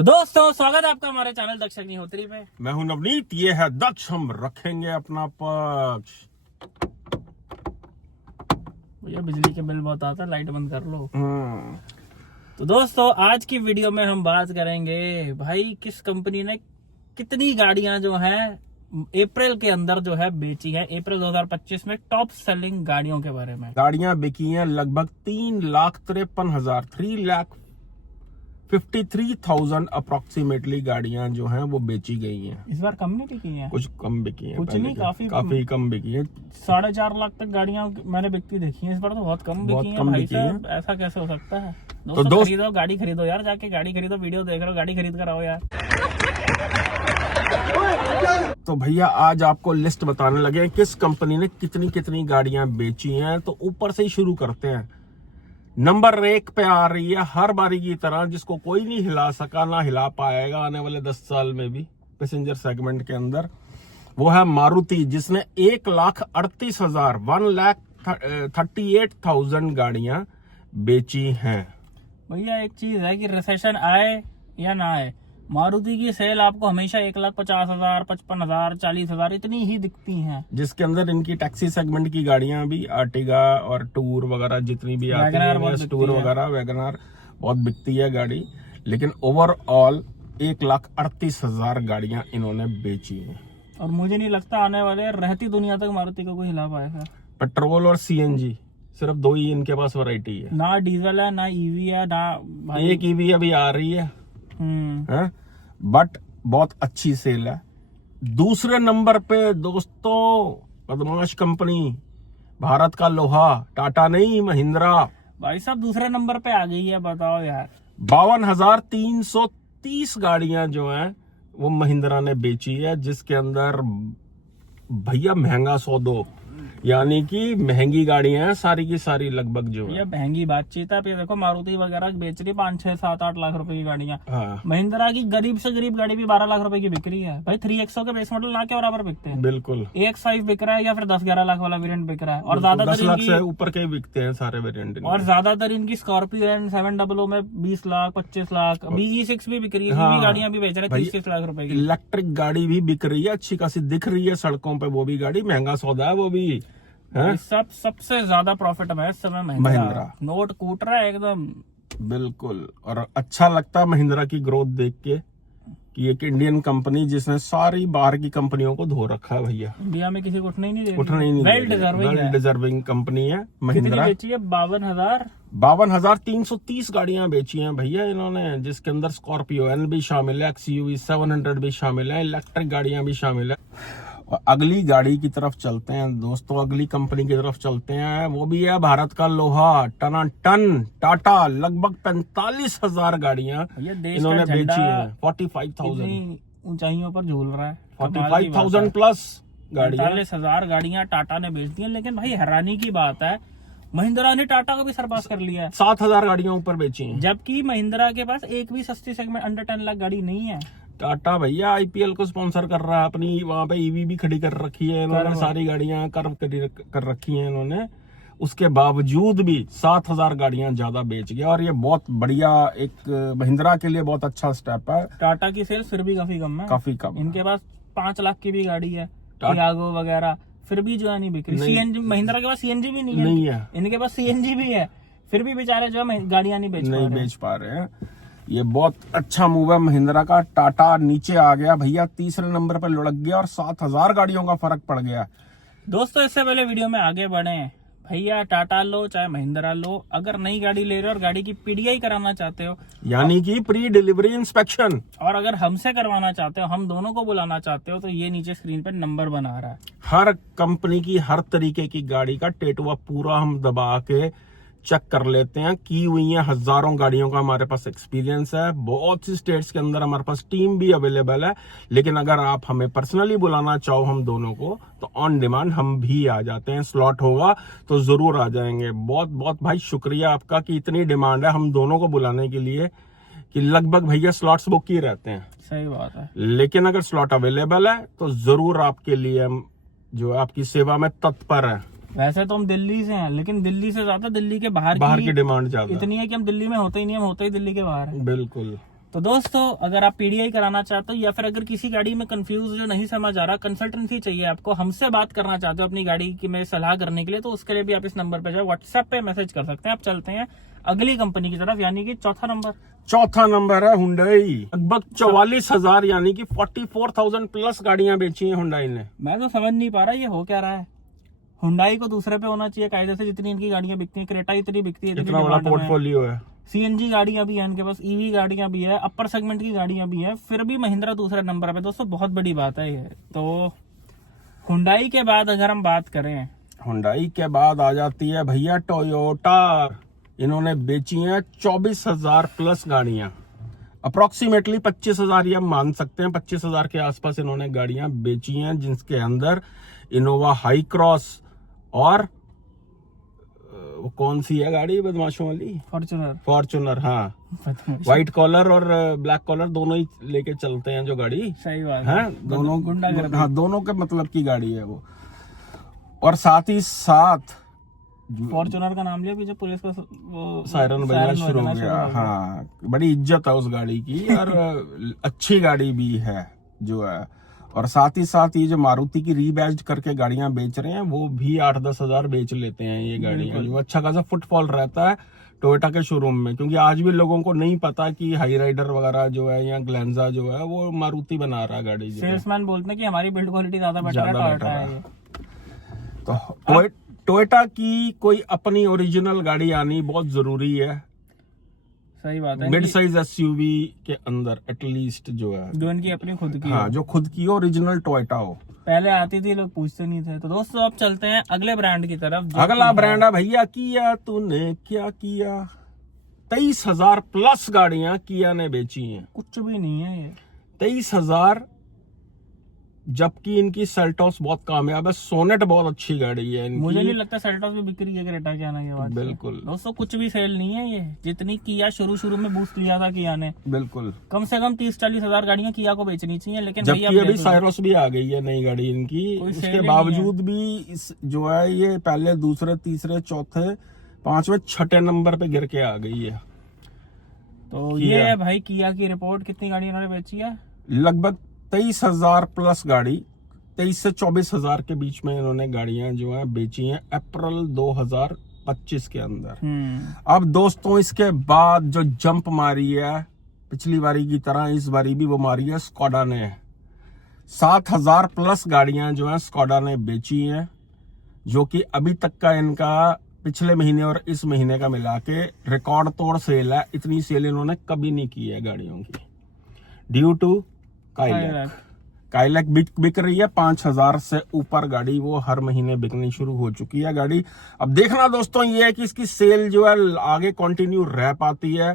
तो दोस्तों स्वागत है आपका हमारे चैनल दक्ष अग्निहोत्री पे। मैं हूं नवनीत, ये है दक्ष। हम रखेंगे अपना पक्ष। भैया बिजली के बिल बहुत आता है, लाइट बंद कर लो। तो दोस्तों आज की वीडियो में हम बात करेंगे भाई किस कंपनी ने कितनी गाड़ियां जो हैं अप्रैल के अंदर जो है बेची है, अप्रैल 2025 में टॉप सेलिंग गाड़ियों के बारे में। गाड़ियां बिकी हैं लगभग 3,53,000 3,53,000 अप्रोक्सीमेटली गाड़ियां जो हैं वो बेची गई हैं। इस बार कम नहीं बिकी हैं, कुछ कम बिकी हैं, कुछ नहीं, काफी कम बिकी हैं। 4.5 लाख तक गाड़ियां मैंने बिकती देखी हैं। इस बार तो बहुत कम बिकी हैं भाई साहब, ऐसा कैसे हो सकता है? दोस्तों खरीदो, गाड़ी खरीदो यार, जाके गाड़ी खरीदो। वीडियो देख रहे हो, गाड़ी खरीद कर आओ यार। तो भैया आज आपको लिस्ट बताने लगे हैं किस कंपनी ने कितनी कितनी गाड़ियां बेची हैं। तो ऊपर से ही शुरू करते हैं। नंबर 1 पे आ रही है हर बारी की तरह, जिसको कोई नहीं हिला सका ना हिला पाएगा आने वाले 10 साल में भी पैसेंजर सेगमेंट के अंदर। वो है मारुति, जिसने 1,38,000 1,38,000 गाड़ियां बेची हैं। भैया एक चीज है कि रिसेशन आए या ना आए, मारुति की सेल आपको हमेशा 1,50,000 55,000 40,000 इतनी ही दिखती हैं। जिसके अंदर इनकी टैक्सी सेगमेंट की गाड़ियां भी, आर्टिगा और टूर वगैरह जितनी भी आती है, टूर वगैरह वैगनार बहुत बिकती है गाड़ी। लेकिन ओवरऑल 1,38,000 गाड़ियां इन्होंने बेची है। और मुझे नहीं लगता आने वाले रहती दुनिया तक मारुति को कोई हिला पाएगा। पेट्रोल और सीएनजी सिर्फ 2 ही इनके पास वैरायटी है, ना डीजल है ना ईवी है ना भाई। एक ईवी अभी आ रही है, बट बहुत अच्छी सेल है। दूसरे नंबर पे दोस्तों बदमाश कंपनी, भारत का लोहा, टाटा नहीं महिंद्रा। भाई साहब दूसरे नंबर पे आ गई है, बताओ यार। 52,330 गाड़ियां जो हैं वो महिंद्रा ने बेची है, जिसके अंदर भैया महंगा सौदो यानी कि महंगी गाड़ियां हैं सारी की सारी लगभग जो है। ये महंगी बातचीत है। अब ये देखो मारुति वगैरह बेच रही 5, 6, 7, 8 लाख रुपए की गाड़ियां। हाँ। महिंद्रा की गरीब से गरीब गाड़ी भी 12 लाख रुपए की बिक रही है भाई। 3XO के बेस मॉडल ना के बराबर बिकते हैं। बिल्कुल। AX5 बिक रहा है या फिर 10-11 लाख वाला वेरिएंट बिक रहा है। और 10 ज्यादातर लाख से ऊपर के बिकते हैं सारे वेरिएंट। और ज्यादातर इनकी स्कॉर्पियो एंड 700 में 20 लाख 25 लाख। BE6 भी बिक रही है। हाँ। गाड़ियां भी बेच रहे हैं 30-30 लाख रुपए की। इलेक्ट्रिक गाड़ी भी बिक रही है, अच्छी खासी दिख रही है सड़कों पे, वो भी गाड़ी महंगा सौदा है वो भी है? सबसे ज्यादा प्रॉफिट में इस समय महिंद्रा। नोट कूट रहा है एकदम। बिल्कुल। और अच्छा लगता है महिंद्रा की ग्रोथ देख के कि एक इंडियन कंपनी जिसने सारी बाहर की कंपनियों को धो रखा है भैया। इंडिया में किसी को उठना ही नहीं वेल डिजर्विंग कंपनी है महिंद्रा। बेची है 52,330 गाड़ियां बेची हैं भैया इन्होंने, जिसके अंदर स्कॉर्पियो एन भी शामिल है, XUV 700 भी शामिल है, इलेक्ट्रिक गाड़ियां भी शामिल है। और अगली गाड़ी की तरफ चलते हैं दोस्तों, अगली कंपनी की तरफ चलते हैं। वो भी है भारत का लोहा, टन टाटा। लगभग 45,000 गाड़ियां इन्होंने बेची है। 45,000 ऊंचाइयों पर झूल रहा है। 45,000 प्लस गाड़ियां, 45,000 गाड़ियां टाटा ने बेच दी है। लेकिन भाई हैरानी की बात है, महिंद्रा ने टाटा को भी सरपास कर लिया है। 7,000 गाड़ियां ऊपर बेची हैं। जबकि महिंद्रा के पास एक भी सस्ती सेगमेंट अंडर 10 लाख गाड़ी नहीं है। टाटा भैया IPL को स्पॉन्सर कर रहा है, अपनी वहां पे EV भी खड़ी कर रखी है इन्होंने, सारी गाड़ियां कर्व कर रखी हैं इन्होंने। उसके बावजूद भी 7,000 गाड़ियां ज्यादा बेच गया। और ये बहुत बढ़िया, एक महिंद्रा के लिए बहुत अच्छा स्टेप है। टाटा की सेल्स फिर भी काफी कम है, काफी कम। इनके पास 5 लाख की भी गाड़ी है, टियागो वगैरह, फिर भी जो है नहीं बिक रही। CNG महिंद्रा के पास CNG भी नहीं है। इनके पास CNG भी है, फिर भी बेचारे जो है गाड़ियां नहीं बेच पा रहे हैं। ये बहुत अच्छा मूव है महिंद्रा का। टाटा नीचे आ गया भैया, तीसरे नंबर पर लुढ़क गया और 7,000 गाड़ियों का फर्क पड़ गया। दोस्तों इससे पहले वीडियो में आगे बढ़े, भैया टाटा लो चाहे महिंद्रा लो, अगर नई गाड़ी ले रहे हो और गाड़ी की PDI कराना चाहते हो, यानी कि प्री डिलीवरी इंस्पेक्शन, और अगर हमसे करवाना चाहते हो, हम दोनों को बुलाना चाहते हो, तो ये नीचे स्क्रीन पर नंबर बना रहा है। हर कंपनी की हर तरीके की गाड़ी का टेटुआ पूरा हम दबा के चेक कर लेते हैं। की हुई है हजारों गाड़ियों का हमारे पास एक्सपीरियंस है। बहुत सी स्टेट्स के अंदर हमारे पास टीम भी अवेलेबल है। लेकिन अगर आप हमें पर्सनली बुलाना चाहो हम दोनों को, तो ऑन डिमांड हम भी आ जाते हैं। स्लॉट होगा तो जरूर आ जाएंगे। बहुत बहुत भाई शुक्रिया आपका कि इतनी डिमांड है हम दोनों को बुलाने के लिए कि लगभग भैया स्लॉट्स बुक ही रहते हैं। सही बात है। लेकिन अगर स्लॉट अवेलेबल है तो जरूर आपके लिए हम जो आपकी सेवा में तत्पर है। वैसे तो हम दिल्ली से हैं, लेकिन दिल्ली से ज्यादा दिल्ली के बाहर की डिमांड ज्यादा इतनी है कि हम दिल्ली में होते ही नहीं, हम होते ही दिल्ली के बाहर हैं। बिल्कुल। तो दोस्तों अगर आप पीडीआई कराना चाहते हो या फिर अगर किसी गाड़ी में कंफ्यूज जो नहीं समझ आ रहा, कंसल्टेंसी चाहिए आपको, हमसे बात करना चाहते हो अपनी गाड़ी की में सलाह करने के लिए, तो उसके लिए भी आप इस नंबर पे जाओ, व्हाट्सएप पे मैसेज कर सकते हैं। आप चलते हैं अगली कंपनी की तरफ, यानी कि चौथा नंबर है हुंडई। लगभग 44,000 यानी कि 44,000 प्लस गाड़ियां बेची हैं हुंडई ने। मैं तो समझ नहीं पा रहा ये हो क्या रहा है। हुंडई को दूसरे पे होना चाहिए कायदे से, जितनी इनकी गाड़ियां बिकती हैं, क्रेटा इतनी बिकती है, इतना बड़ा पोर्टफोलियो है। सीएनजी गाड़ियां भी हैं इनके पास, ईवी गाड़ियां भी है, अपर सेगमेंट की गाड़ियां भी है, फिर भी महिंद्रा दूसरे नंबर पे। दोस्तों बहुत बड़ी बात है ये। तो हुंडई के बाद अगर हम बात करें, हुंडई के बाद आ जाती है भैया टोयोटा। इन्होंने बेची हैं 24,000 प्लस गाड़ियां, अप्रोक्सीमेटली 25,000 ये हम मान सकते हैं, 25,000 के आसपास इन्होंने गाड़ियां बेची हैं, जिसके अंदर इनोवा हाई क्रॉस और वो कौन सी है गाड़ी बदमाशों वाली, फॉर्च्यूनर। हाँ, व्हाइट कॉलर और ब्लैक कॉलर दोनों ही लेके चलते हैं जो गाड़ी। सही बात है, दोनों हाँ दोनों के मतलब की गाड़ी है वो। और साथ ही साथ फॉर्च्यूनर का नाम लिया पीछे पुलिस का सायरन बजना शुरू हो गया। हाँ, बड़ी इज्जत है उस गाड़ी की और अच्छी गाड़ी भी है जो है। और साथ ही साथ ये जो मारुति की रीबैज्ड करके गाड़ियां बेच रहे हैं, वो भी 8-10 हजार बेच लेते हैं ये गाड़ियां, जो अच्छा खासा फुटफॉल रहता है टोयोटा के शोरूम में। क्योंकि आज भी लोगों को नहीं पता कि हाई राइडर वगैरह जो है या ग्लेंजा जो है वो मारुति बना रहा है गाड़ी। सेल्समैन बोलते हैं कि हमारी बिल्ड क्वालिटी ज्यादा बेटर है। तो टोयोटा की कोई अपनी ओरिजिनल गाड़ी आनी बहुत जरूरी है। सही बात है। मिड साइज एसयूवी के अंदर एटलीस्ट जो है, जो इनकी अपनी खुद की, हाँ, जो खुद की ओरिजिनल टोयोटा हो। पहले आती थी, लोग पूछते नहीं थे। तो दोस्तों अब चलते हैं अगले ब्रांड की तरफ। अगला ब्रांड है भैया किया। तूने क्या किया? 23,000 प्लस गाड़ियां किया ने बेची हैं। कुछ भी नहीं है ये 23,000, जबकि इनकी सेल्टॉस बहुत कामयाब है। सोनेट बहुत अच्छी गाड़ी है इनकी। मुझे नहीं लगता सेल्टॉस भी बिक्री है क्रेटा के आने के बाद। बिल्कुल दोस्तों कुछ भी सेल नहीं है ये, जितनी किया शुरू में बूस्ट लिया था किया ने, बिल्कुल कम से कम 30-40 हजार गाड़ियां किया को बेचनी चाहिए। लेकिन जबकि अभी साइरस भी आ गई है नई गाड़ी इनकी, उसके बावजूद भी इस जो है ये पहले, दूसरे, तीसरे, चौथे, पांचवें, छठे नंबर पे गिर के आ गई है। तो ये है भाई किया की रिपोर्ट। कितनी गाड़ी इन्होंने बेची है? लगभग 23,000 प्लस गाड़ी, 23 से 24,000 के बीच में इन्होंने गाड़ियां जो है बेची हैं अप्रैल 2025 के अंदर। अब दोस्तों इसके बाद जो जंप मारी है पिछली बारी की तरह, इस बारी भी वो मारी है स्कोडा ने। 7,000 प्लस गाड़ियां जो है स्कोडा ने बेची हैं, जो कि अभी तक का इनका पिछले महीने और इस महीने का मिला के रिकॉर्ड तोड़ सेल है। इतनी सेल इन्होंने कभी नहीं की है गाड़ियों की, ड्यू टू काइलैक बिक रही है। 5,000 से ऊपर गाड़ी वो हर महीने बिकनी शुरू हो चुकी है गाड़ी। अब देखना दोस्तों ये है कि इसकी सेल जो है आगे कंटिन्यू रह पाती है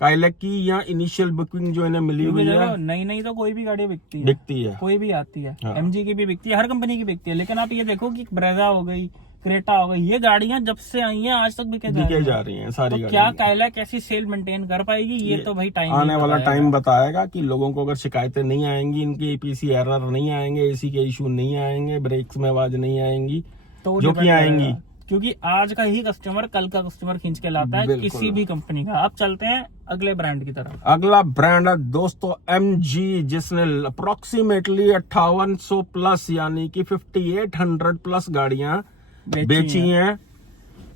काइलैक की, या इनिशियल बुकिंग जो इन्हें मिली हुई है। नई तो कोई भी गाड़ी बिकती है, कोई भी आती है। हाँ। एमजी की भी बिकती है, हर कंपनी की बिकती है। लेकिन आप ये देखो कि ब्रेजा हो गई, क्रेटा हो गई, ये गाड़ियां जब से आई हैं आज तक बिके जा रही हैं सारी। तो क्या काइलैक ऐसी सेल मेंटेन कर पाएगी? ये तो भाई टाइम आने वाला टाइम बताएगा कि लोगों को अगर शिकायतें नहीं आएंगी, इनके एपीसी एरर नहीं आएंगे, एसी के इशू नहीं आएंगे, ब्रेक्स में आवाज नहीं आएंगी, तो जो कि आएंगी। क्योंकि आज का ही कस्टमर कल का कस्टमर खींच के लाता है किसी भी कंपनी का। अब चलते हैं अगले ब्रांड की तरफ। अगला ब्रांड है दोस्तों एमजी, जिसने अप्रोक्सीमेटली 5800 प्लस यानी कि 5800 प्लस गाड़ियां बेची हैं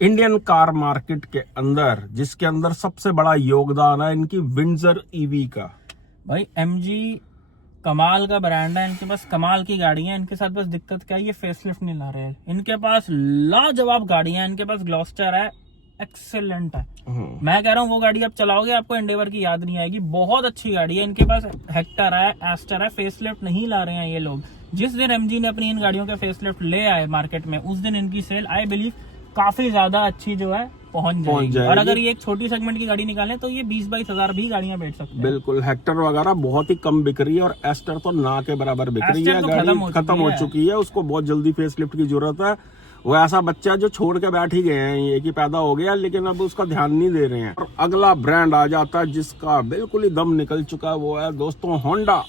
इंडियन कार मार्केट के अंदर, जिसके अंदर सबसे बड़ा योगदान है इनकी विंडसर ईवी का। भाई एमजी कमाल का ब्रांड है, इनके पास कमाल की गाड़ियां। इनके साथ बस दिक्कत क्या है, ये फेसलिफ्ट नहीं ला रहे हैं। इनके पास लाजवाब गाड़ियां, इनके पास ग्लॉस्टर है, एक्सेलेंट है। मैं कह रहा हूँ वो गाड़ी आप चलाओगे आपको एंडेवर की याद नहीं आएगी, बहुत अच्छी गाड़ी है। इनके पास हेक्टर है, एस्टर है, फेसलिफ्ट नहीं ला रहे हैं ये लोग। जिस दिन एमजी ने अपनी इन गाड़ियों के फेसलिफ्ट ले आए मार्केट में, उस दिन इनकी सेल आई बिलीव काफी ज्यादा अच्छी जो है पहुंच जाएगी। और अगर ये एक छोटी सेगमेंट की गाड़ी निकालें तो ये 20-22 हजार भी गाड़ियां बेच सकते हैं। बिल्कुल, हेक्टर वगैरह बहुत ही कम बिक रही है और एस्टर तो ना के बराबर बिक रही है। गाड़ी खत्म हो चुकी है, उसको बहुत जल्दी फेसलिफ्ट की जरूरत है। वो ऐसा बच्चा जो छोड़ के बैठ ही गए हैं, ये कि पैदा हो गया लेकिन अब उसका ध्यान नहीं दे रहे हैं। और अगला ब्रांड आ जाता है जिसका बिल्कुल ही दम निकल चुका है, वो है दोस्तों होंडा।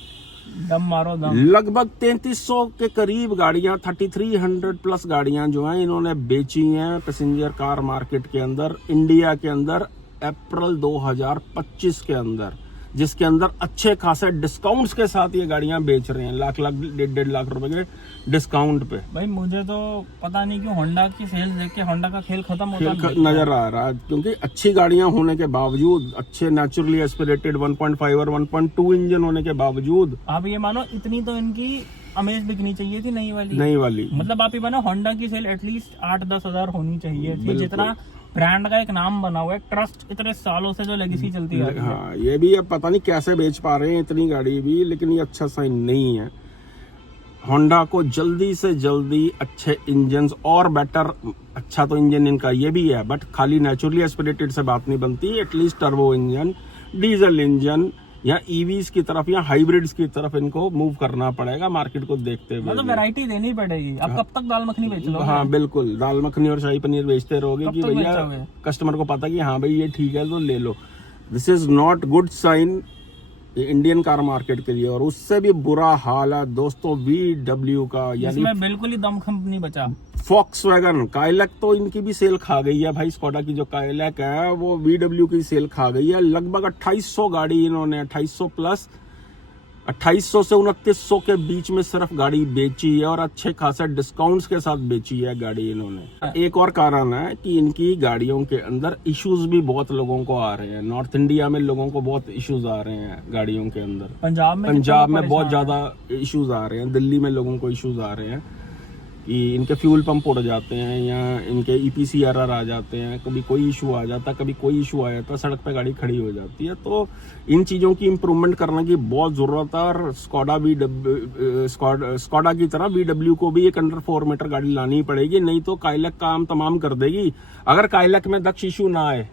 दम मारो दम। लगभग 3300 के करीब गाड़ियां, 3300 प्लस गाड़ियां जो हैं इन्होंने बेची हैं पैसेंजर कार मार्केट के अंदर, इंडिया के अंदर अप्रैल 2025 के अंदर, जिसके अंदर अच्छे खासे डिस्काउंट्स के साथ ये गाड़ियां बेच रहे हैं, लाख लाख 1.5 लाख रुपए के डिस्काउंट पे। भाई मुझे तो पता नहीं क्यों होंडा की सेल्स देख के होंडा का खेल खत्म होता नजर आ रहा है, क्योंकि अच्छी गाड़ियां होने के बावजूद, अच्छे नेचुरली एस्पिरेटेड 1.5 और 1.2 इंजन होने के बावजूद, आप ये मानो इतनी तो इनकी अमेज बिकनी चाहिए थी नई वाली। मतलब आप ये मानो होंडा की सेल एटलीस्ट 8-10 हजार होनी चाहिए थी, जितना ब्रांड का एक नाम बना हुआ है, ट्रस्ट इतने सालों से जो लेगेसी चलती है। हाँ, ये भी अब पता नहीं कैसे बेच पा रहे हैं इतनी गाड़ी भी, लेकिन ये अच्छा साइन नहीं है। होंडा को जल्दी से जल्दी अच्छे इंजन और बेटर, अच्छा तो इंजन इनका ये भी है, बट खाली नेचुरली एस्पिरेटेड से बात नहीं बनती, at least turbo engine, diesel engine या ईवीज की तरफ या हाइब्रिड्स की तरफ इनको मूव करना पड़ेगा मार्केट को देखते हुए। मतलब वैरायटी देनी पड़ेगी। अब कब तक दाल मखनी बेच लोगे? हाँ बिल्कुल, दाल मखनी और शाही पनीर बेचते रहोगे कि भैया कस्टमर को पता कि हाँ भाई ये ठीक है तो ले लो। This is not good sign Indian car market के लिए। और उससे भी बुरा हाल है दोस्तों VW का, यानी बिल्कुल ही दम नहीं बचा। फॉक्सवैगन, काइलैक तो इनकी भी सेल खा गई है भाई। स्कोडा की जो काइलैक है वो VW की सेल खा गई है। लगभग 2800 गाड़ी इन्होंने, 2800 प्लस 2800 से 2900 के बीच में सिर्फ गाड़ी बेची है, और अच्छे खासे डिस्काउंट्स के साथ बेची है गाड़ी इन्होंने। एक और कारण है कि इनकी गाड़ियों के अंदर इश्यूज भी बहुत लोगों को आ रहे हैं। नॉर्थ इंडिया में लोगों को बहुत इश्यूज आ रहे हैं गाड़ियों के अंदर। पंजाब में बहुत ज्यादा इश्यूज आ रहे हैं, दिल्ली में लोगों को इश्यूज आ रहे हैं कि इनके फ्यूल पंप उड़ जाते हैं या इनके EPC एरर आ जाते हैं, कभी कोई इशू आ जाता, कभी कोई इशू आ जाता, सड़क पे गाड़ी खड़ी हो जाती है। तो इन चीज़ों की इम्प्रूवमेंट करने की बहुत ज़रूरत है। और स्कोडा की तरह VW को भी एक अंडर 4 मीटर गाड़ी लानी पड़ेगी, नहीं तो काइलैक काम तमाम कर देगी। अगर काइलैक में दक्ष इशू ना आए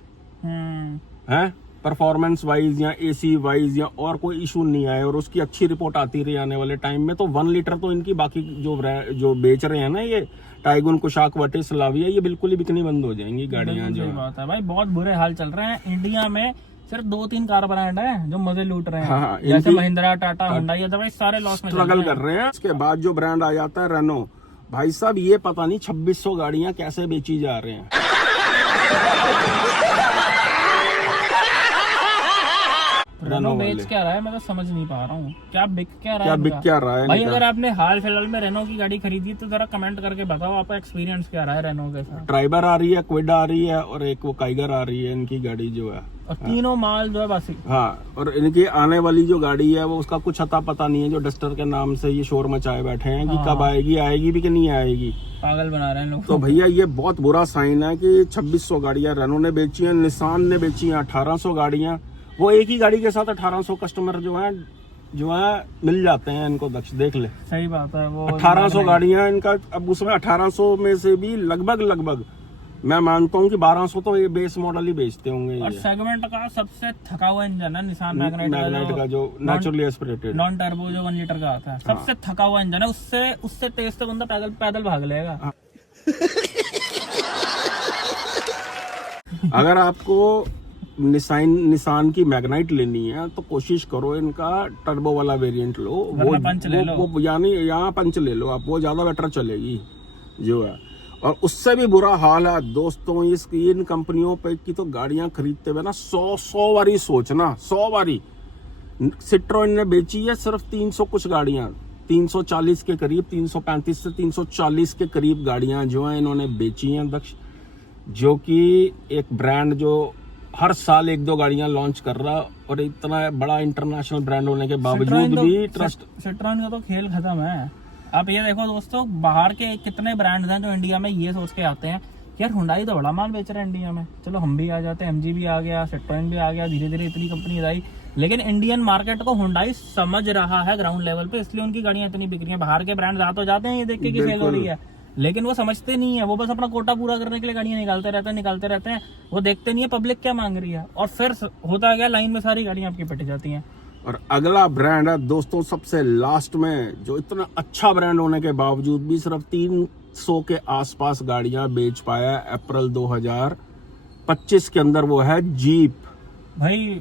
है, परफॉर्मेंस वाइज या AC वाइज या और कोई इशू नहीं आए, और उसकी अच्छी रिपोर्ट आती रही आने वाले टाइम में, तो 1 लीटर तो इनकी बाकी जो बेच रहे हैं ना, ये टाइगुन, कुशाक, वटिस, स्लाविया, ये बिल्कुल ही बिकनी बंद हो जाएंगी गाड़ियां। जो बात है भाई, बहुत बुरे हाल चल रहे हैं इंडिया में। सिर्फ 2-3 कार ब्रांड है जो मजे लूट रहे हैं। हाँ, जैसे महिंद्रा, टाटा, हुंडई, अदरवाइज सारे लॉस में स्ट्रगल कर रहे हैं। उसके बाद जो ब्रांड आ जाता है रेनो, भाई साहब ये पता नहीं 2600 गाड़ियां कैसे बेची जा रहे हैं। रेनो बेच क्या रहा है, मैं तो समझ नहीं पा रहा हूँ। क्या बिक क्या रहा है भाई? अगर आपने हाल फिलहाल में रेनो की गाड़ी खरीदी तो जरा कमेंट करके बताओ आपका एक्सपीरियंस क्या रहा है रेनो के साथ। ट्राइबर आ रही है, क्विड आ रही है, और एक वो काइगर आ रही है इनकी गाड़ी जो है, और तीनों माल जो है बस। हाँ, और इनकी आने वाली जो गाड़ी है वो उसका कुछ अता पता नहीं है, जो डस्टर के नाम से ये शोर मचाए बैठे हैं कि कब आएगी भी कि नहीं आएगी, पागल बना रहे हैं लोग। तो भैया ये बहुत बुरा साइन है कि 2600 गाड़ियां रेनो ने बेची है, निसान ने बेची है 1800 गाड़ियां। वो एक ही गाड़ी के साथ 1800 कस्टमर जो है मिल जाते हैं इनको, दक्ष देख ले। सही बात है, वो 1800 गाड़ियां इनका। अब उसमें 1800 में से भी लगभग मैं मानता हूँ कि 1200 तो ये बेस मॉडल ही बेचते होंगे। और सेगमेंट का सबसे थका हुआ इंजन है निसान मैग्नाइट का जो नेचुरली एस्पिरेटेड नॉन टर्बो जो 1 लीटर का आता है, सबसे थका हुआ इंजन है। उससे तेज तो बंदा पैदल भाग लेगा। अगर आपको निसान की मैग्नाइट लेनी है तो कोशिश करो इनका टर्बो वाला वेरिएंट लो, वो यानी यहाँ पंच ले लो आप, वो ज्यादा बेटर चलेगी जो है। और उससे भी बुरा हाल है दोस्तों इन कंपनियों पे की तो गाड़ियां खरीदते हुए ना 100 बारी सोचना, 100 बारी। सिट्रोन ने बेची है सिर्फ 300 कुछ गाड़ियां, 340 के करीब, 335 से 340 के करीब गाड़ियां जो है इन्होंने बेची हैं दक्ष, जो कि एक ब्रांड जो हर साल 1-2 गाड़ियां लॉन्च कर रहा, और इतना बड़ा इंटरनेशनल ब्रांड होने के बावजूद भी ट्रस्ट। सिट्रोन का तो खेल खत्म है। आप ये देखो दोस्तों, बाहर के कितने ब्रांड्स हैं जो इंडिया में ये सोच के आते हैं यार हुंडई तो बड़ा माल बेच रहे हैं इंडिया में, चलो हम भी आ जाते हैं, MG भी आ गया, सिट्रोन भी आ गया, धीरे धीरे इतनी कंपनी आई। लेकिन इंडियन मार्केट को हुंडई समझ रहा है ग्राउंड लेवल पे, इसलिए उनकी गाड़ियां इतनी बिक रही हैं। बाहर के ब्रांड आ तो जाते हैं ये देख के कि सेल हो रही है, लेकिन वो समझते नहीं है, वो बस अपना कोटा पूरा करने के लिए गाड़ियां निकालते रहते हैं। वो देखते नहीं है पब्लिक क्या मांग रही है, और फिर होता गया लाइन में सारी गाड़ियां आपकी पिट जाती हैं। और अगला ब्रांड है दोस्तों सबसे लास्ट में, जो इतना अच्छा ब्रांड होने के बावजूद भी सिर्फ 300 के आसपास गाड़ियां बेच पाया अप्रैल 2025 के अंदर, वो है जीप। भाई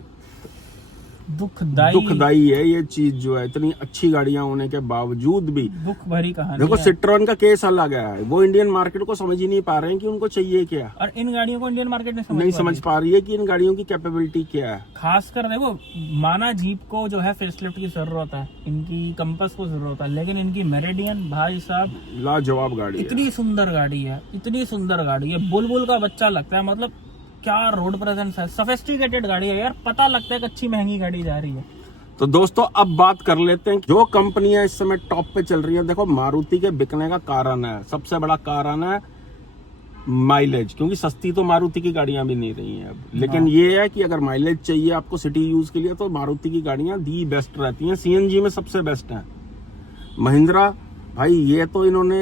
दुखदाई है ये चीज जो है, इतनी अच्छी गाड़ियां होने के बावजूद भी। दुख भरी कहानी देखो है। सिट्रोन का केस अलग है, वो इंडियन मार्केट को समझ ही नहीं पा रहे हैं कि उनको चाहिए क्या, और इन गाड़ियों को इंडियन मार्केट नहीं समझ पा रही है कि इन गाड़ियों की कैपेबिलिटी क्या है। खासकर देखो, माना जीप को जो है फेसलिफ्ट की जरूरत है, इनकी कंपस को जरूरत है, लेकिन इनकी मेरिडियन भाई साहब लाजवाब गाड़ी है। इतनी सुंदर गाड़ी है, इतनी सुंदर गाड़ी है, बुलबुल का बच्चा लगता है। मतलब क्या रोड प्रेजेंस है, सोफिस्टिकेटेड गाड़ी है यार, पता लगता है कि अच्छी महंगी गाड़ी जा रही है। तो दोस्तों अब बात कर लेते हैं जो कंपनियां इस समय टॉप पे चल रही हैं। देखो मारुति के बिकने का कारण है, सबसे बड़ा कारण है माइलेज, क्योंकि सस्ती तो मारुति की गाड़ियां भी नहीं रही हैं अब। लेकिन ये है कि अगर माइलेज चाहिए आपको सिटी यूज के लिए तो मारुति की गाड़ियां दी बेस्ट रहती हैं, सीएनजी में सबसे बेस्ट है। महिंद्रा भाई ये तो इन्होंने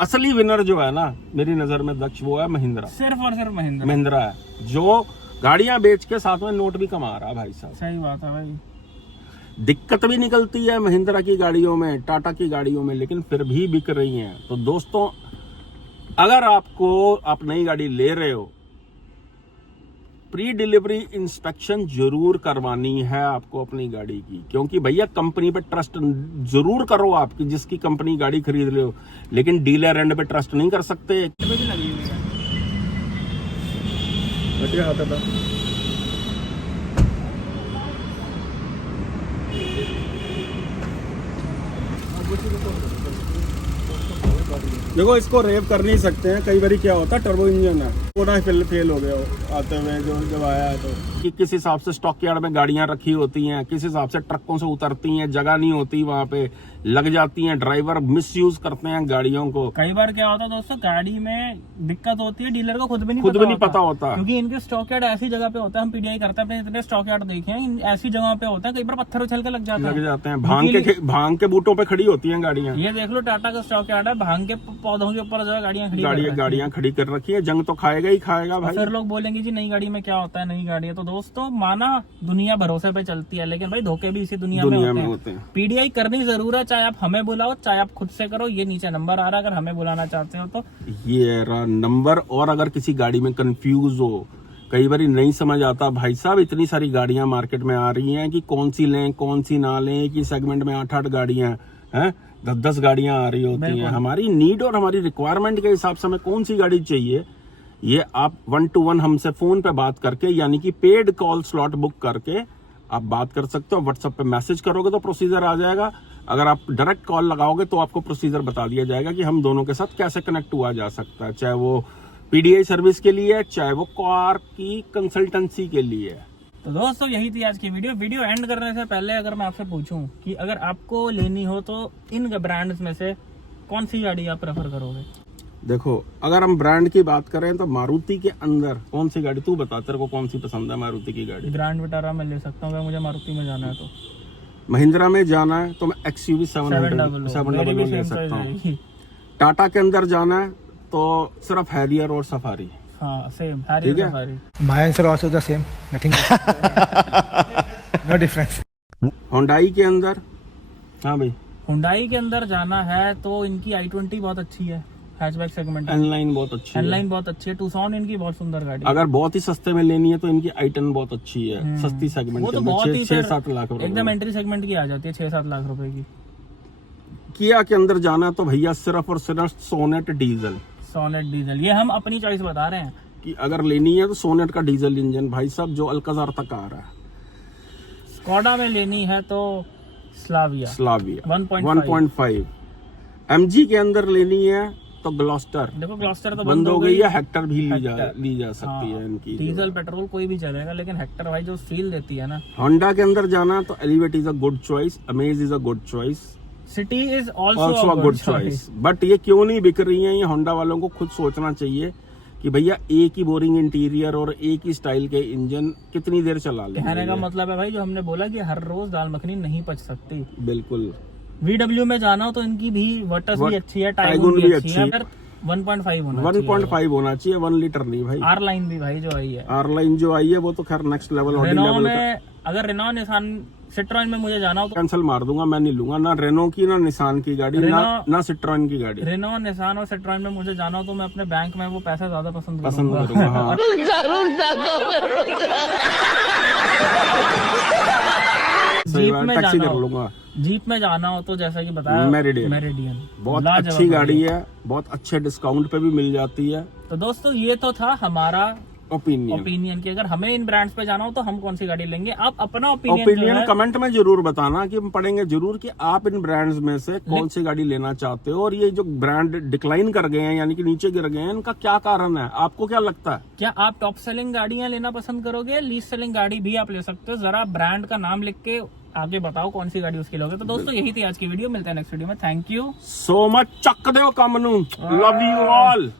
असली विनर जो है ना मेरी नजर में दक्ष, वो है महिंद्रा, सिर्फ और सिर्फ महिंद्रा है जो गाड़ियां बेच के साथ में नोट भी कमा रहा है भाई साहब। सही बात है भाई। दिक्कत भी निकलती है महिंद्रा की गाड़ियों में, टाटा की गाड़ियों में, लेकिन फिर भी बिक रही हैं। तो दोस्तों अगर आप नई गाड़ी ले रहे हो, प्री डिलीवरी इंस्पेक्शन जरूर करवानी है आपको अपनी गाड़ी की, क्योंकि भैया कंपनी पे ट्रस्ट जरूर करो आपकी जिसकी कंपनी गाड़ी खरीद रहे हो, लेकिन डीलर एंड पे ट्रस्ट नहीं कर सकते। देखो इसको रेव कर नहीं सकते हैं, कई बार क्या होता है टर्बो इंजन है पूरा फेल हो गया आते हुए जो जब आया है, तो कि किस हिसाब से स्टॉक यार्ड में गाड़ियां रखी होती हैं, किस हिसाब से ट्रकों से उतरती हैं, जगह नहीं होती वहां पे, लग जाती हैं, ड्राइवर मिसयूज करते हैं गाड़ियों को। कई बार क्या होता है दोस्तों, गाड़ी में दिक्कत होती है, डीलर को खुद भी नहीं पता होता क्योंकि इनके स्टॉक यार्ड ऐसी जगह पे होता है। हम पीडीआई करते हैं, इतने स्टॉक यार्ड देखे हैं, ऐसी जगह पे होता है, कई बार पत्थर उछल के लग जाते हैं, भांग के बूटों पे खड़ी होती हैं गाड़ियां। ये देख लो टाटा का स्टॉक यार्ड है, भांग के पौधों के ऊपर जो है गाड़ियां खड़ी कर रखी है, जंग तो खाएगा ही खाएगा भाई। फिर लोग बोलेंगे जी नई गाड़ी में क्या होता है, नई गाड़ी है। तो दोस्तों माना दुनिया भरोसे पे चलती है, लेकिन भाई धोखे भी इसी दुनिया में होते हैं। पीडीआई करनी जरूर है, चाहे आप हमें बुलाओ चाहे आप खुद से करो। ये नीचे नंबर आ रहा है, अगर हमें बुलाना चाहते हो तो ये रहा नंबर। और अगर किसी गाड़ी में कंफ्यूज हो, कई बार नहीं समझ आता भाई साहब, इतनी सारी गाड़ियां मार्केट में आ रही हैं कि कौन सी लें कौन सी ना लें, एक ही सेगमेंट में 8-8 गाड़ियां हैं, 10-10 गाड़ियां आ रही होती हैं। हमारी नीड और हमारी रिक्वायरमेंट के हिसाब से हमें कौन सी गाड़ी चाहिए, ये आप 1-to-1 हमसे फोन पे बात करके, यानी कि पेड कॉल स्लॉट बुक करके आप बात कर सकते हो। व्हाट्सएप पे मैसेज करोगे तो प्रोसीजर आ जाएगा, अगर आप डायरेक्ट कॉल लगाओगे तो आपको प्रोसीजर बता दिया जाएगा कि हम दोनों के साथ कैसे कनेक्ट हुआ जा सकता है, चाहे वो पीडीआई सर्विस के लिए, चाहे वो कार की कंसल्टेंसी के लिए। तो दोस्तों यही थी आज की वीडियो एंड करने से पहले अगर मैं आपसे पूछूं कि अगर आपको लेनी हो तो इन ब्रांड्स में से कौन सी गाड़ी आप प्रेफर करोगे? देखो अगर हम ब्रांड की बात करें तो मारुति के अंदर कौन सी गाड़ी, तू बता तेरे को कौन सी पसंद है मारुति की गाड़ी? ग्रैंड विटारा में ले सकता हूँ अगर मुझे मारुति में जाना है तो। महिंद्रा में जाना है तो मैं XUV 700 ले सकता हूँ। टाटा के अंदर जाना है तो सिर्फ हैरियर और सफारी। हाँ same Harrier safari. My answer also the same, nothing no difference। Hyundai के अंदर, हाँ भाई हुंडई के अंदर जाना है तो इनकी i20 बहुत अच्छी है, हैचबैक सेगमेंट। एनलाइन बहुत अच्छी है, एनलाइन बहुत अच्छी है। टूसॉन इनकी बहुत सुंदर गाड़ी है। अगर बहुत ही सस्ते में लेनी है तो इनकी i10 बहुत अच्छी है, सस्ती सेगमेंट वो तो के बहुत अंदर ही 6-7 लाख रुपए एकदम एंट्री सेगमेंट की आ जाती है, 6-7 लाख रुपए की। किया के अंदर जाना तो भैया सिर्फ और सिर्फ सोनेट डीजल। सोनेट डीजल, ये हम अपनी चॉइस बता रहे हैं कि अगर लेनी है तो सोनेट का डीजल इंजन भाई साहब जो अल्काजार तक आ रहा है। स्कोडा में लेनी है तो स्लाविया 1.5। MG के अंदर लेनी है तो ग्लॉस्टर। देखो ग्लॉस्टर तो बंद हो गई है, हेक्टर भी ली जा सकती है इनकी। डीजल पेट्रोल कोई भी चलेगा, लेकिन हेक्टर भाई जो फील देती है ना। होंडा के अंदर जाना तो elevate is a good choice, amaze is a good choice, city is also a good choice. But ये क्यों नहीं बिक रही है, ये होंडा वालों को खुद सोचना चाहिए कि भैया एक ही बोरिंग इंटीरियर और एक ही स्टाइल के इंजन कितनी देर चला ले। कहने का मतलब है भाई जो हमने बोला कि हर रोज दाल मखनी नहीं पच सकती। बिल्कुल। VW में जाना हो तो इनकी भी वर्टस भी अच्छी है, टाइगुन भी अच्छी है। 1.5 होना चाहिए, 1 लीटर नहीं भाई। आर लाइन भी भाई जो आई है, आर लाइन जो आई है वो तो खैर नेक्स्ट लेवल। रेनो में अगर रेनो निसान सिट्रोन में मुझे जाना हो तो कैंसिल मार दूंगा, मैं नहीं लूंगा ना रेनो की ना निसान की गाड़ी, ना सिट्रोन की गाड़ी। रेनो निसान और सिट्रोन में मुझे जाना हो तो मैं अपने बैंक में वो पैसा ज्यादा पसंद करूंगा। हाँ। सही जीप बात, में टैक्सी जाना कर हो, लूंगा। जीप में जाना हो तो जैसा कि बताया मेरिडियन मेरिडियन बहुत लाजवाब अच्छी गाड़ी है, बहुत अच्छे डिस्काउंट पे भी मिल जाती है। तो दोस्तों ये तो था हमारा ओपिनियन ओपिनियन कि अगर हमें इन ब्रांड्स पे जाना हो तो हम कौन सी गाड़ी लेंगे। आप अपना ओपिनियन ओपिनियन कमेंट में जरूर बताना कि हम पढ़ेंगे जरूर कि आप इन ब्रांड्स में से कौन सी गाड़ी लेना चाहते हो, और ये जो ब्रांड डिक्लाइन कर गए हैं यानी कि नीचे गिर गए हैं, इनका क्या कारण है, आपको क्या लगता है? क्या आप टॉप सेलिंग गाड़ियां लेना पसंद करोगे, लीस्ट सेलिंग गाड़ी भी आप ले सकते हो। जरा ब्रांड का नाम लिख के आगे बताओ कौन सी गाड़ी उसकी लोगे। तो दोस्तों यही थी आज की वीडियो, मिलते हैं नेक्स्ट वीडियो में। थैंक यू सो मच, चक दो कमनू, लव यू ऑल।